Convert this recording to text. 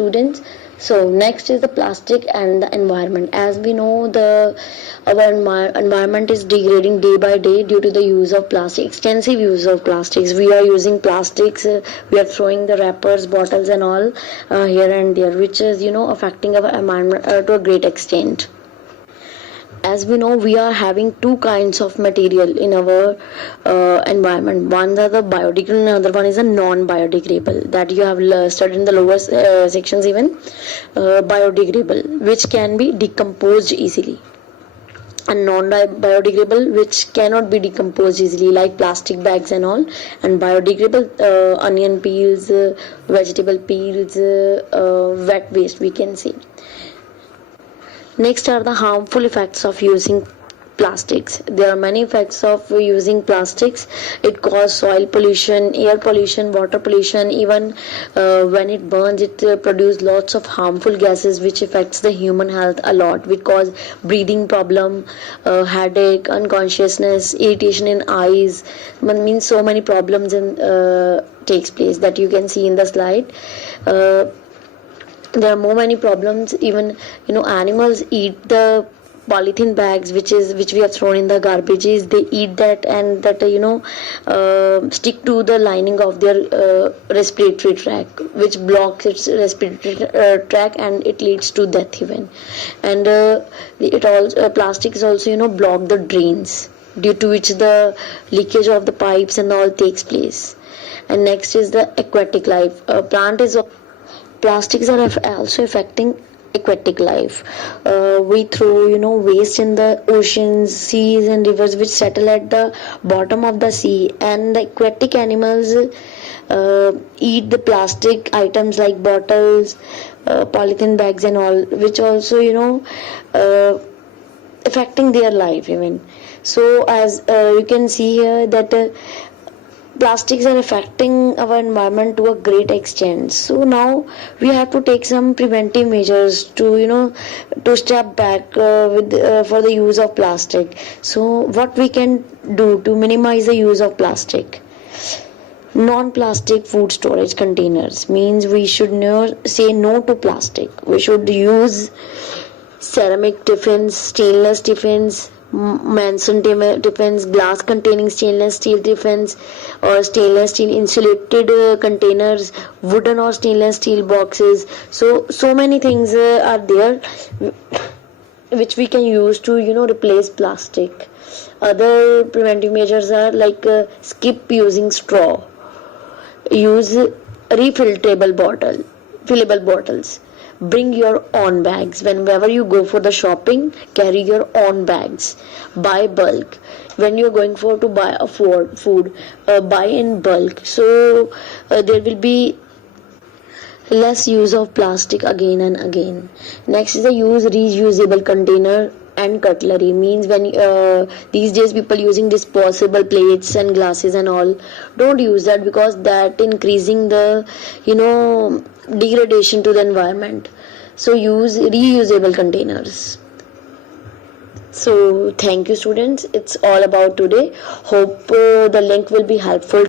students. So next is the plastic and the environment. As we know, our environment is degrading day by day due to the use of plastic, extensive use of plastics. We are using plastics. We are throwing the wrappers, bottles, and all here and there, which is affecting our environment to a great extent. As we know, we are having two kinds of material in our environment. One are the biodegradable, and another one is a non-biodegradable, that you have studied in the lower sections. Even biodegradable, which can be decomposed easily, and non-biodegradable, which cannot be decomposed easily, like plastic bags and all. And biodegradable, onion peels, vegetable peels, wet waste, we can say. Next are the harmful effects of using plastics. There are many effects of using plastics. It causes soil pollution, air pollution, water pollution. Even when it burns, it produces lots of harmful gases, which affects the human health a lot. Which cause breathing problem, headache, unconsciousness, irritation in eyes. Means so many problems takes place that you can see in the slide. There are more many problems. Even animals eat the polythene bags which we have thrown in the garbages. They eat that, and that stick to the lining of their respiratory tract, which blocks its respiratory tract, and it leads to death even. And it also plastics also block the drains, due to which the leakage of the pipes and all takes place. And next is the aquatic life. Plastics are also affecting aquatic life. We throw waste in the oceans, seas, and rivers, which settle at the bottom of the sea, and the aquatic animals eat the plastic items like bottles, polythene bags, and all, which also affecting their life even. So as you can see here that plastics are affecting our environment to a great extent. So now we have to take some preventive measures to to step back for the use of plastic. So what we can do to minimize the use of plastic? Non-plastic food storage containers, means we should say no to plastic. We should use ceramic tiffins, stainless tiffins, Manson tiffins, glass containing stainless steel tiffins, or stainless steel insulated containers, wooden or stainless steel boxes. So many things are there which we can use to replace plastic. Other preventive measures are like skip using straw, use refillable fillable bottles. Bring your own bags. Whenever you go for the shopping, carry your own bags. Buy bulk. When you're going to buy a food, buy in bulk. So there will be less use of plastic again and again. Next is the use reusable container and cutlery, means when these days people using disposable plates and glasses and all. Don't use that, because that increasing the degradation to the environment. So use reusable containers. So thank you students, it's all about today. Hope the link will be helpful